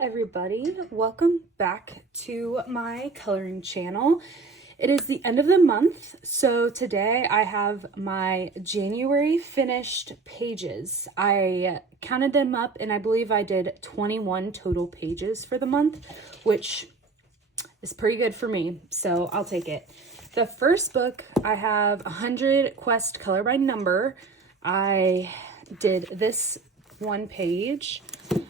Everybody, welcome back to my coloring channel. It is the end of the month, so today I have my January finished pages. I counted them up and I believe I did 21 total pages for the month, which is pretty good for me, so I'll take it. The first book, I have 100 Quest Color by Number. I did this one page.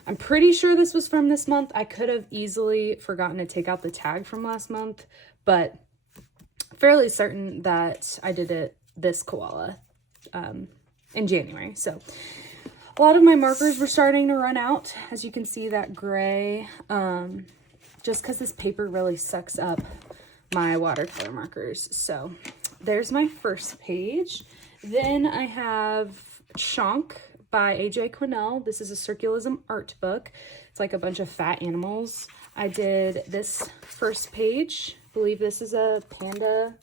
I'm pretty sure this was from this month. I could have easily forgotten to take out the tag from last month, but fairly certain that I did this koala in January. So a lot of my markers were starting to run out. As you can see, that gray, just because this paper really sucks up my watercolor markers. So there's my first page. Then I have Chonk by A.J. Quinnell. This is a Circulism art book. It's like a bunch of fat animals. I did this first page. I believe this is a panda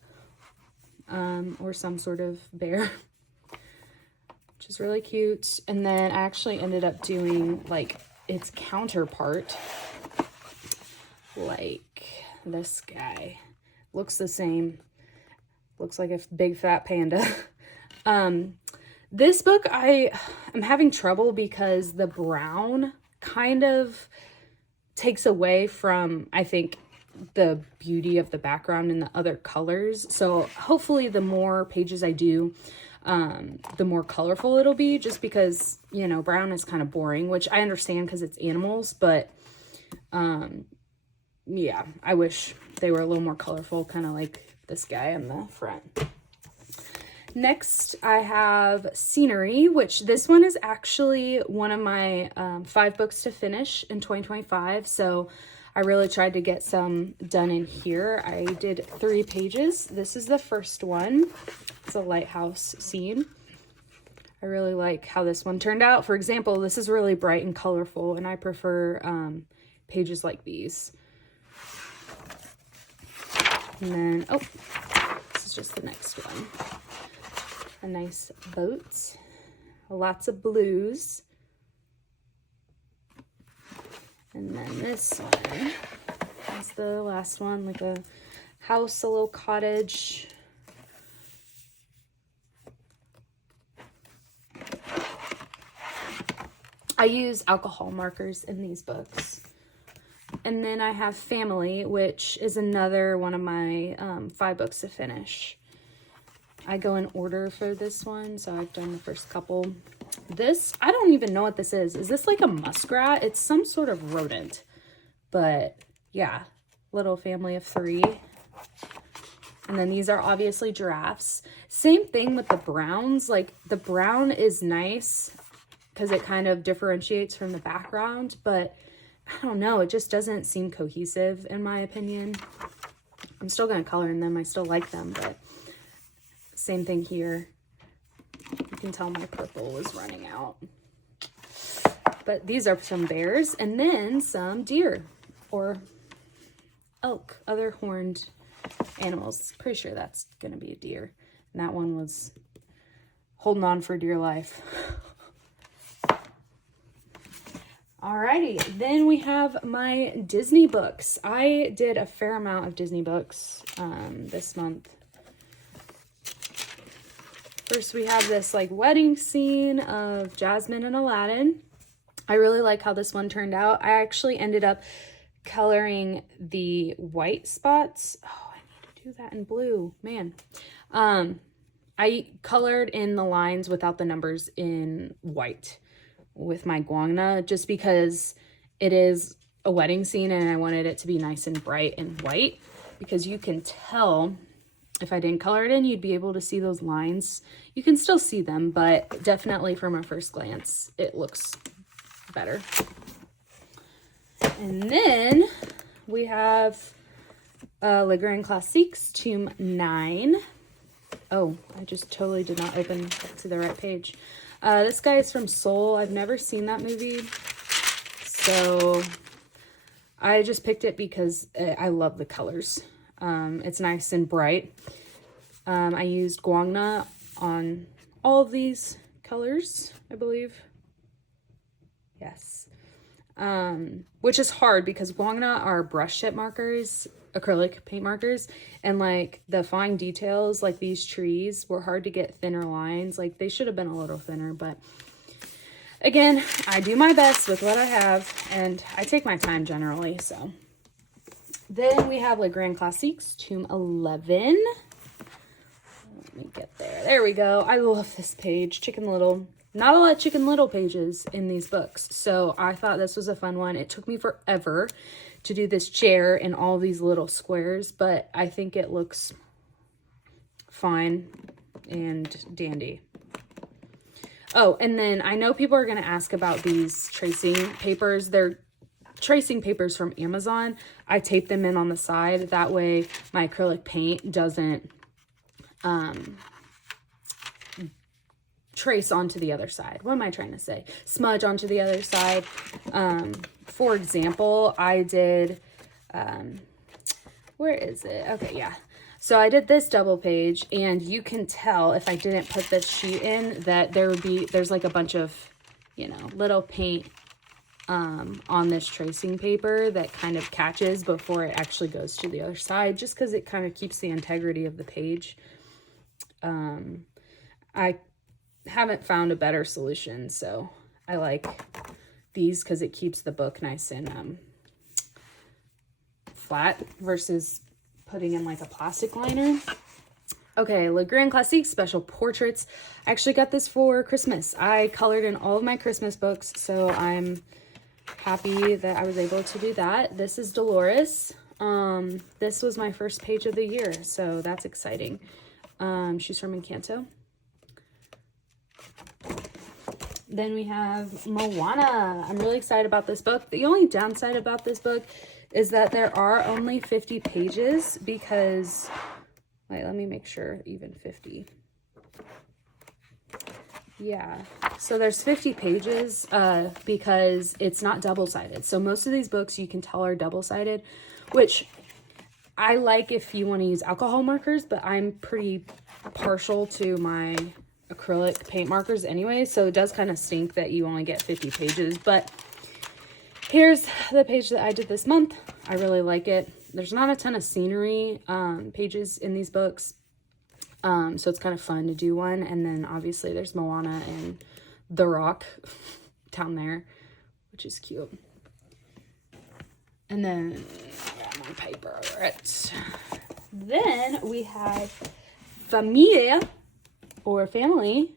or some sort of bear, which is really cute. And then I actually ended up doing like its counterpart, like this guy. Looks the same. Looks like a big fat panda. This book, I am having trouble because the brown kind of takes away from, I think, the beauty of the background and the other colors. So hopefully the more pages I do, the more colorful it'll be, just because, you know, brown is kind of boring, which I understand because it's animals, but yeah, I wish they were a little more colorful, kind of like this guy in the front. Next, I have Scenery, which this one is actually one of my 5 books to finish in 2025. So I really tried to get some done in here. I did 3 pages. This is the first one. It's a lighthouse scene. I really like how this one turned out. For example, this is really bright and colorful, and I prefer pages like these. And then, oh, this is just the next one. A nice boat, lots of blues. And then this one is the last one, like a house, a little cottage. I use alcohol markers in these books. And then I have Family, which is another one of my 5 books to finish. I go in order for this one, so I've done the first couple. This, I don't even know what this is. Is this like a muskrat? It's some sort of rodent. But yeah, little family of 3. And then these are obviously giraffes. Same thing with the browns. Like the brown is nice because it kind of differentiates from the background, but I don't know, it just doesn't seem cohesive in my opinion. I'm still going to color in them. I still like them, but same thing here. You can tell my purple was running out. But these are some bears and then some deer or elk, other horned animals. Pretty sure that's going to be a deer. And that one was holding on for dear life. Alrighty, then we have my Disney books. I did a fair amount of Disney books this month. First, we have this like wedding scene of Jasmine and Aladdin. I really like how this one turned out. I actually ended up coloring the white spots. Oh, I need to do that in blue, man. I colored in the lines without the numbers in white with my guangna, just because it is a wedding scene and I wanted it to be nice and bright and white, because you can tell if I didn't color it in, you'd be able to see those lines. You can still see them, but definitely from a first glance, it looks better. And then we have Le Grand Classiques, Tome 9. Oh, I just totally did not open to the right page. This guy is from Soul. I've never seen that movie, so I just picked it because I love the colors. It's nice and bright. I used guangna on all of these colors, I believe. Yes. which is hard because Guangna are brush tip markers, acrylic paint markers, and like the fine details, like these trees, were hard to get thinner lines. Like they should have been a little thinner, but again, I do my best with what I have, and I take my time generally. So then we have Le Grand Classiques, Tome 11. Let me get there. There we go. I love this page, Chicken Little. Not a lot of Chicken Little pages in these books, so I thought this was a fun one. It took me forever to do this chair and all these little squares, but I think it looks fine and dandy. Oh, and then I know people are going to ask about these tracing papers. They're tracing papers from Amazon. I tape them in on the side. That way my acrylic paint doesn't trace onto the other side. What am I trying to say? Smudge onto the other side. For example, I did, where is it? Okay, yeah. So I did this double page, and you can tell if I didn't put this sheet in that there's like a bunch of, you know, little paint on this tracing paper that kind of catches before it actually goes to the other side, just because it kind of keeps the integrity of the page. I haven't found a better solution, so I like these because it keeps the book nice and flat versus putting in like a plastic liner. Okay, Le Grand Classique Special Portraits. I actually got this for Christmas. I colored in all of my Christmas books, so I'm happy that I was able to do that. This is Dolores. This was my first page of the year, so that's exciting. She's from Encanto. Then we have Moana. I'm really excited about this book. The only downside about this book is that there are only 50 pages because, wait, let me make sure, even 50. Yeah, so there's 50 pages because it's not double-sided. So most of these books you can tell are double-sided, which I like if you want to use alcohol markers, but I'm pretty partial to my acrylic paint markers anyway, so it does kind of stink that you only get 50 pages. But here's the page that I did this month. I really like it. There's not a ton of scenery pages in these books, so it's kind of fun to do one. And then obviously there's Moana and the rock down there, which is cute. And then I got my paper. Then we have Familia, or family.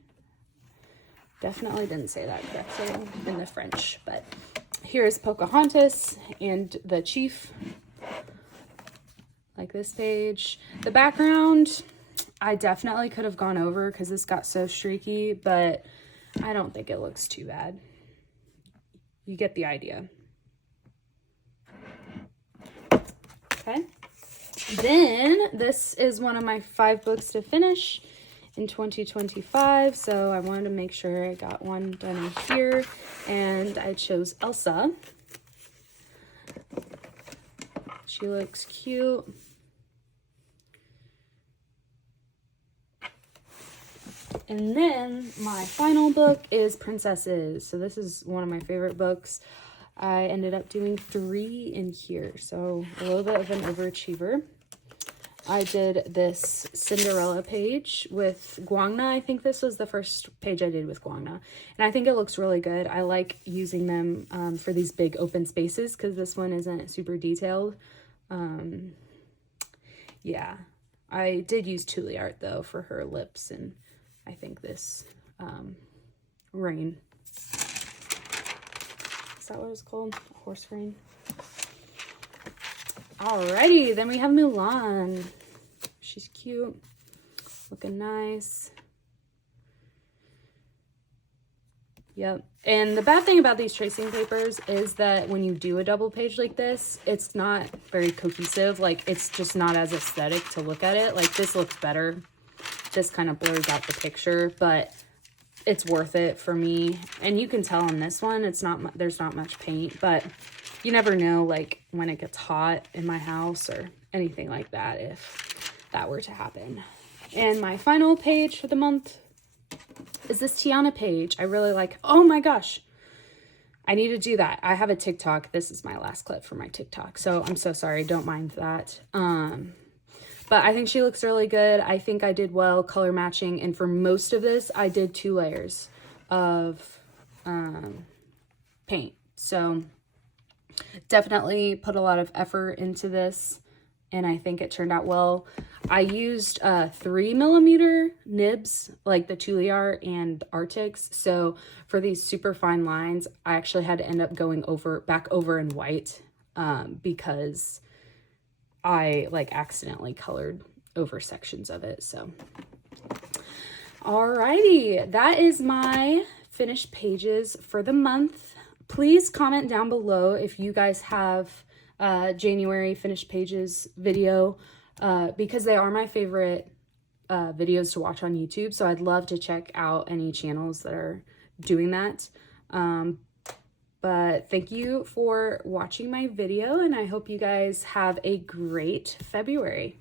Definitely didn't say that correctly in the French, but here's Pocahontas and the chief. Like this page. The background, I definitely could have gone over because this got so streaky, but I don't think it looks too bad. You get the idea. Okay. Then this is one of my 5 books to finish in 2025, so I wanted to make sure I got one done in here, and I chose Elsa. She looks cute. And then my final book is Princesses. So this is one of my favorite books. I ended up doing 3 in here, so a little bit of an overachiever. I did this Cinderella page with Guangna. I think this was the first page I did with Guangna. And I think it looks really good. I like using them for these big open spaces because this one isn't super detailed. Yeah, I did use Tule art though for her lips, and I think this rein. Is that what it's called? Horse rein. Alrighty, then we have Mulan. She's cute, looking nice. Yep. And the bad thing about these tracing papers is that when you do a double page like this, it's not very cohesive. Like, it's just not as aesthetic to look at it. Like, this looks better. Just kind of blurs out the picture, but it's worth it for me. And you can tell on this one, there's not much paint, but you never know, like, when it gets hot in my house or anything like that, if that were to happen. And my final page for the month is this Tiana page. I really like. Oh my gosh, I need to do that. I have a TikTok. This is my last clip for my TikTok. So I'm so sorry. Don't mind that. But I think she looks really good. I think I did well color matching. And for most of this, I did 2 layers of paint. So definitely put a lot of effort into this. And I think it turned out well. I used 3mm nibs, like the Tuliar and Arctics. So for these super fine lines, I actually had to end up going back over in white because I like accidentally colored over sections of it. So alrighty, that is my finished pages for the month. Please comment down below if you guys have January finished pages video because they are my favorite videos to watch on YouTube. So I'd love to check out any channels that are doing that. But thank you for watching my video, and I hope you guys have a great February.